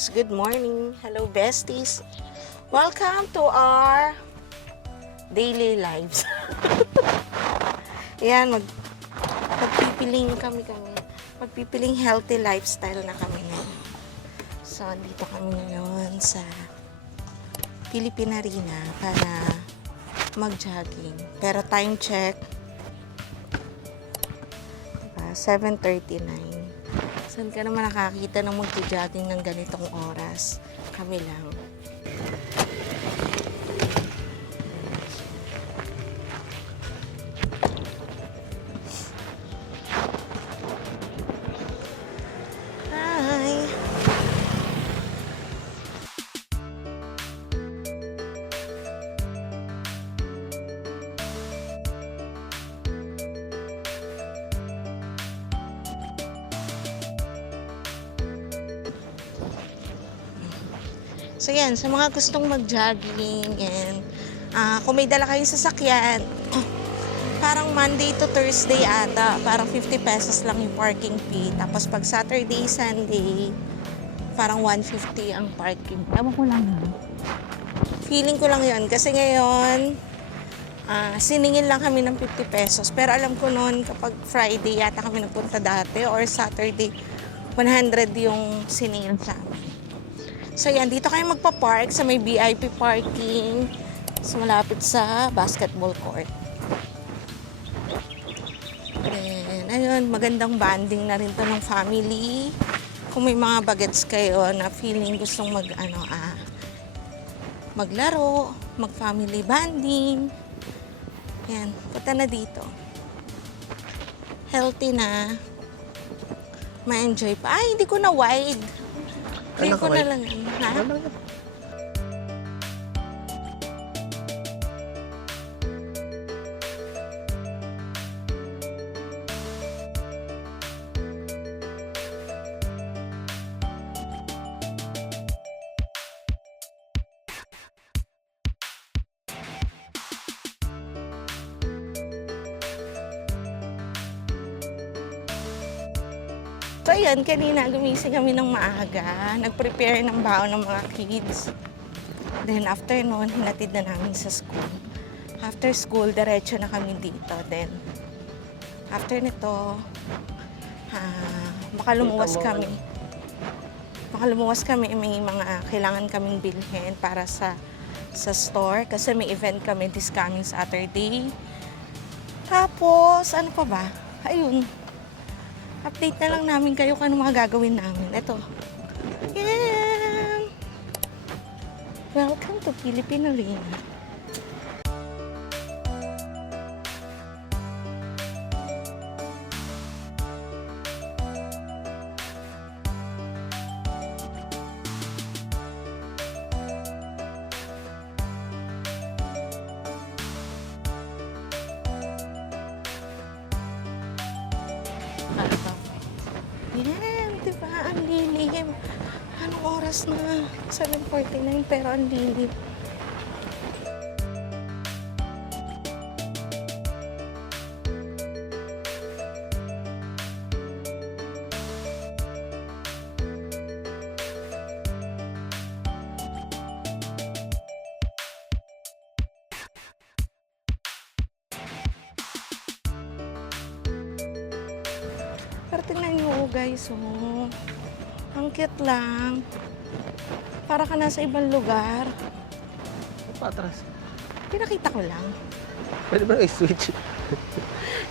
guys, good morning. Hello besties. Welcome to our daily lives. Ayan, magpipiling healthy lifestyle na kami ngayon. So, dito kami ngayon sa Philippine Arena para mag-jogging. Pero time check, diba, 7:39. Saan ka naman nakakita ng mag-jogging ng ganitong oras? Kami lang. Hi! So yan, sa mga gustong mag-jogging and kung may dala kayong sasakyan, parang Monday to Thursday ata, parang 50 pesos lang yung parking fee. Tapos pag Saturday, Sunday, parang 150 ang parking. Ewan ko lang yun. Feeling ko lang yun. Kasi ngayon, siningin lang kami ng 50 pesos. Pero alam ko noon, kapag Friday yata kami nagpunta dati or Saturday, 100 yung siningin sa amin. So yan, dito kayo magpa-park sa may VIP parking. So malapit sa basketball court. Then, ayun, magandang banding na rin to ng family. Kung may mga bagets kayo na feeling gustong maglaro, mag-family banding. Yan, punta na dito. Healthy na. Ma-enjoy pa. Ay, hindi ko na wide. Hindi ko na lang. Ha? So ayan, kanina gumising kami ng maaga. Nag-prepare ng baon ng mga kids. Then after noon, hinatid na namin sa school. After school, diretso na kami dito. Then after nito, makalumuwas kami. May mga kailangan kaming bilhin para sa store. Kasi may event kami this coming Saturday. Tapos, ano pa ba? Ayun. Update na lang namin kayo kung ano mga gagawin namin. Ito. Yan! Welcome to Philippine Arena. Yan, diba? Ang lilim. Anong oras na? 7:49 pero ang lilim. Pero tingnan nyo guys, oh. Ang cute lang. Para ka nasa ibang lugar. Patras. Pinakita ko lang. Pwede ba i-switch?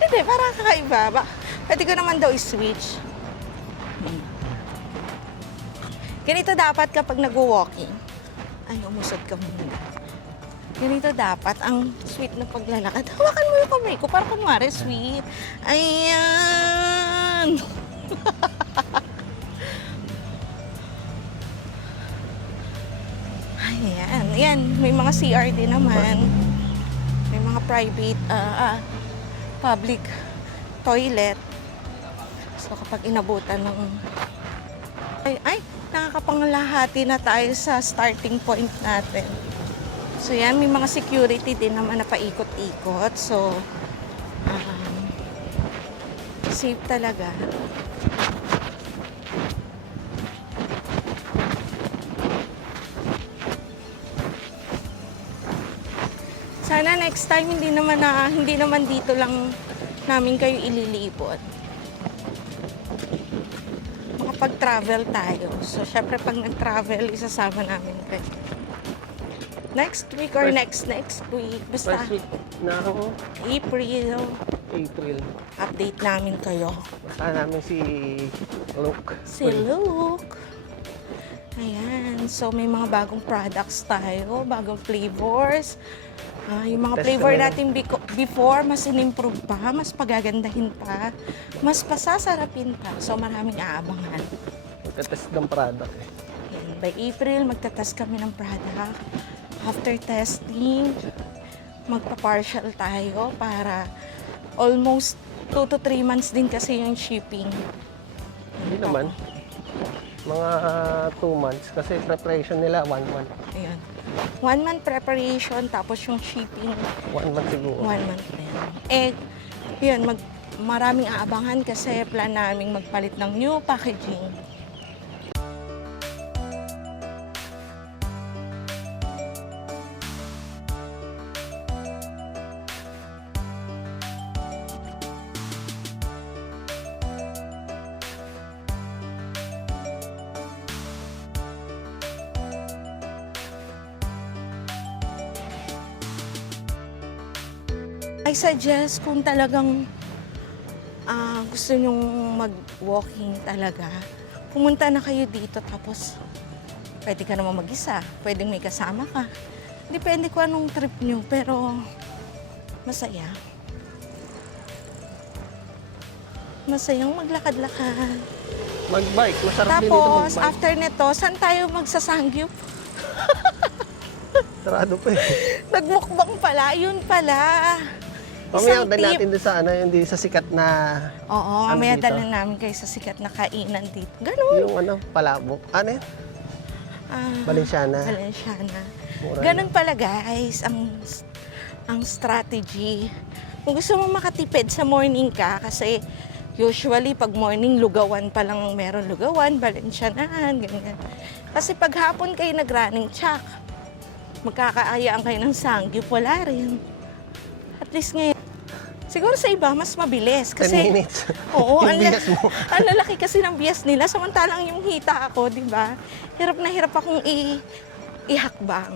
Hindi, para kakaiba. Pwede ko naman daw i-switch. Ganito dapat kapag nag-walking. Ay, umusod ka muna. Ganito dapat ang sweet na paglalakad. Hawakan mo yung kamay ko para kunwari sweet. Ayan! Ayan. Ayan. May mga CR din naman. May mga private, public toilet. So kapag inabutan ng... Ay, nakakapangalahati na tayo sa starting point natin. So yan, may mga security din naman na paikot-ikot. So, safe talaga. Sana next time hindi naman dito lang namin kayo ililibot. Makapag-travel tayo. So, syempre pag nag-travel, isasama namin kayo. Next week or next week. Basta First week na ako, April. April. Update namin kayo. Basta namin si Luke. Si Luke. Ayan. So, may mga bagong products tayo. Bagong flavors. Yung mga Test flavor namin. natin before, mas in-improve pa, mas pagagandahin pa, mas pasasarapin pa. So, maraming aabangan. Magta-test ng product eh. Ayan. By April, magta-test kami ng product. After testing, magpa-partial tayo para almost 2 to 3 months din kasi yung shipping. Hindi naman. Mga 2 months kasi preparation nila 1 month. Ayan. 1 month preparation, tapos yung shipping, 1 month siguro. 1 month din. Eh, yun, maraming aabangan kasi plan naming magpalit ng new packaging. I suggest kung talagang gusto nyong mag-walking talaga, pumunta na kayo dito tapos pwede ka naman mag-isa, pwedeng may kasama ka. Depende kung anong trip nyo, pero masaya. Masayang maglakad-lakad. Mag-bike, masarap din dito Tapos, mag-bike. after nito, saan tayo magsasangyup? Sarado pa eh. Nagmukbang pala, yun pala. Mamaya Isang dali tip. natin doon sa ano, yung di sa sikat na Oo, Ano mamaya dito? dalhin namin kayo sa sikat na kainan dito. Ganun. yung ano, palabok. Ano yun? Ah, Valenciana. Valenciana. Mura Ganun pala guys, ang strategy. Kung gusto mo makatipid sa morning ka, kasi usually pag morning, lugawan pa lang meron. Lugawan, Valencianaan, ganyan. Kasi pag hapon kayo nag-running check, magkakaayaan kayo ng sangyup, wala rin. At least ngayon, siguro sa iba, mas mabilis. 10 Kasi, minutes. oo, Yung bias mo. ang lalaki kasi ng bias nila. Samantalang yung hita ako, di ba? Hirap na hirap akong ihakbang.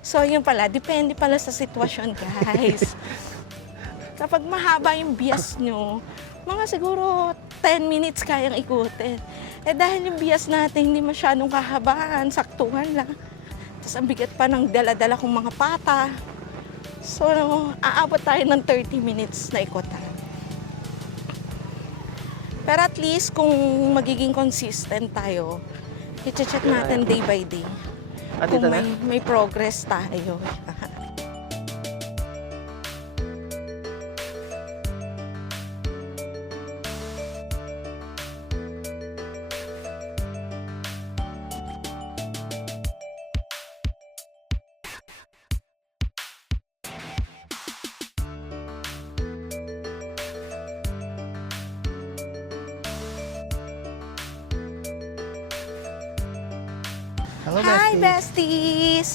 So, yun pala. Depende pala sa sitwasyon, guys. Kapag mahaba yung bias nyo, mga siguro 10 minutes kayang ikutin. Eh dahil yung bias natin hindi masyadong kahabaan, saktuhan lang. Tapos ang bigat pa ng dala-dala kong mga pata. So, aabot tayo ng 30 minutes na ikutan. Pero at least kung magiging consistent tayo, i-check natin day by day. At Kung ito na. may progress tayo. Hello, Hi, bestie. besties!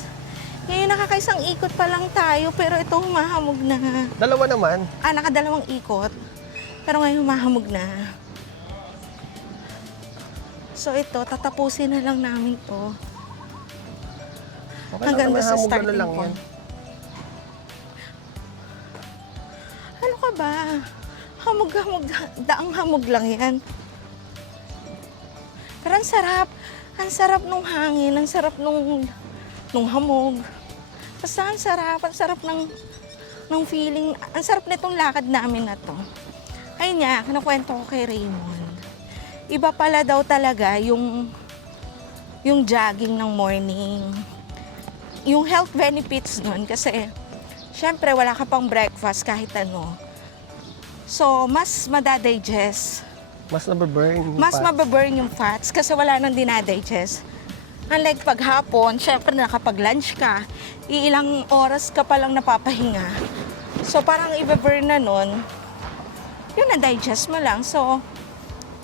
Ngayon nakakaisang ikot pa lang tayo, pero ito humahamog na. Dalawa naman. Nakadalawang ikot, pero ngayon humahamog na. So ito, tatapusin na lang namin to. Okay Hanggang lang, doon sa hamog na starting lang yan. point. Ano ka ba? Hamog-hamog, daang hamog lang yan. Pero ang sarap. Ang sarap nung hangin, ang sarap nung hamog. Basta ang sarap ng feeling, ang sarap nitong lakad namin na to. Ayun nga, kinukwento ko kay Raymond. Iba pala daw talaga yung jogging ng morning. Yung health benefits nun kasi syempre wala ka pang breakfast kahit ano. So, mas madadigest. Mas nababurn. Mas mababurn yung fats kasi wala nang dinadigest. Unlike pag hapon, syempre nakapag-lunch ka, iilang oras ka palang napapahinga. So parang i-burn na nun, yun na-digest mo lang. So,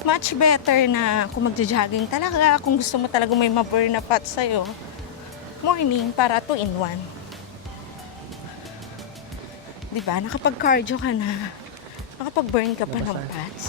much better na kung magja-jogging talaga, kung gusto mo talaga may ma-burn na fats sa'yo, morning para 2-in-1. Di ba? Nakapag-cardio ka na. Nakapag-burn ka pa ng Nabasa. fats.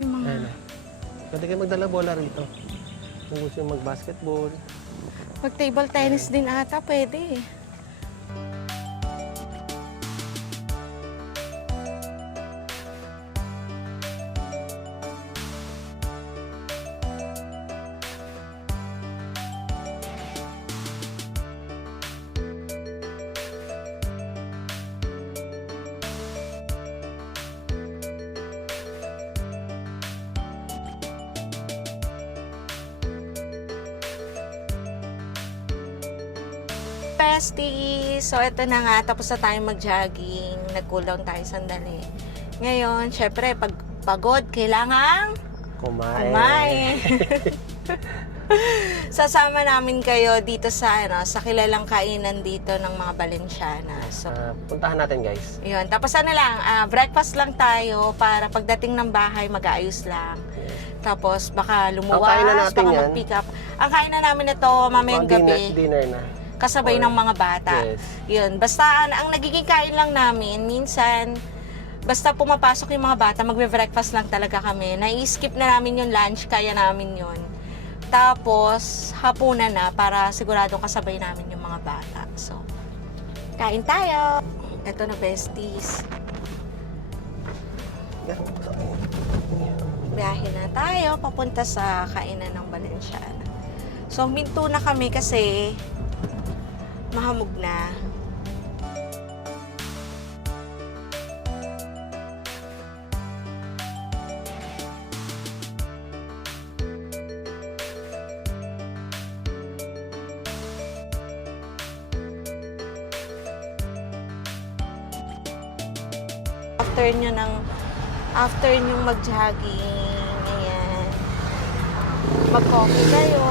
Yung mga Ayan. Pwede kayo magdala bola rito. Kung gusto yung mag-basketball. pag table tennis din ata, pwede. Besties! So, ito na nga. Tapos na tayo mag-jogging. Nag-cool down tayo sandali. Ngayon, syempre, pag pagod, kailangan kumain. Sasama namin kayo dito sa sa kilalang kainan dito ng mga Valenciana. So, Puntahan natin guys. yun. Tapos breakfast lang tayo para pagdating ng bahay, mag-aayos lang. Yes. Tapos baka Ang lumuwas, kain na natin baka yan. mag-pick up. Ang kain na namin ito mamayang gabi, Dinner na. kasabay Or- ng mga bata. Yes. Yun. Basta ang nagiging kain lang namin, minsan, basta pumapasok yung mga bata, magbe-breakfast lang talaga kami. Nai-skip na namin yung lunch, kaya namin yun. Tapos, hapunan na para siguradong kasabay namin yung mga bata. So, kain tayo! Ito na, besties. Yeah. Biyahe na tayo papunta sa kainan ng Valenciana. So, minto na kami kasi mahamog na. After nyo mag-jogging, ayan, mag-coffee kayo.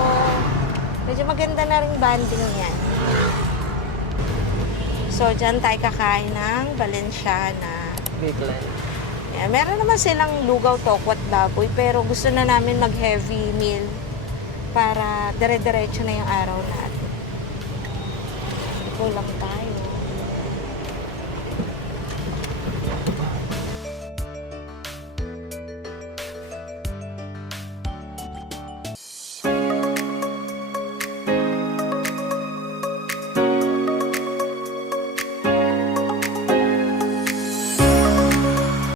Medyo maganda na rin banding yan. So, dyan tayo kakain ng Valenciana. Big line. Yeah, meron naman silang lugaw, tokwat, baboy, pero gusto na namin mag-heavy meal para dire-diretso na yung araw natin. Kulang tayo.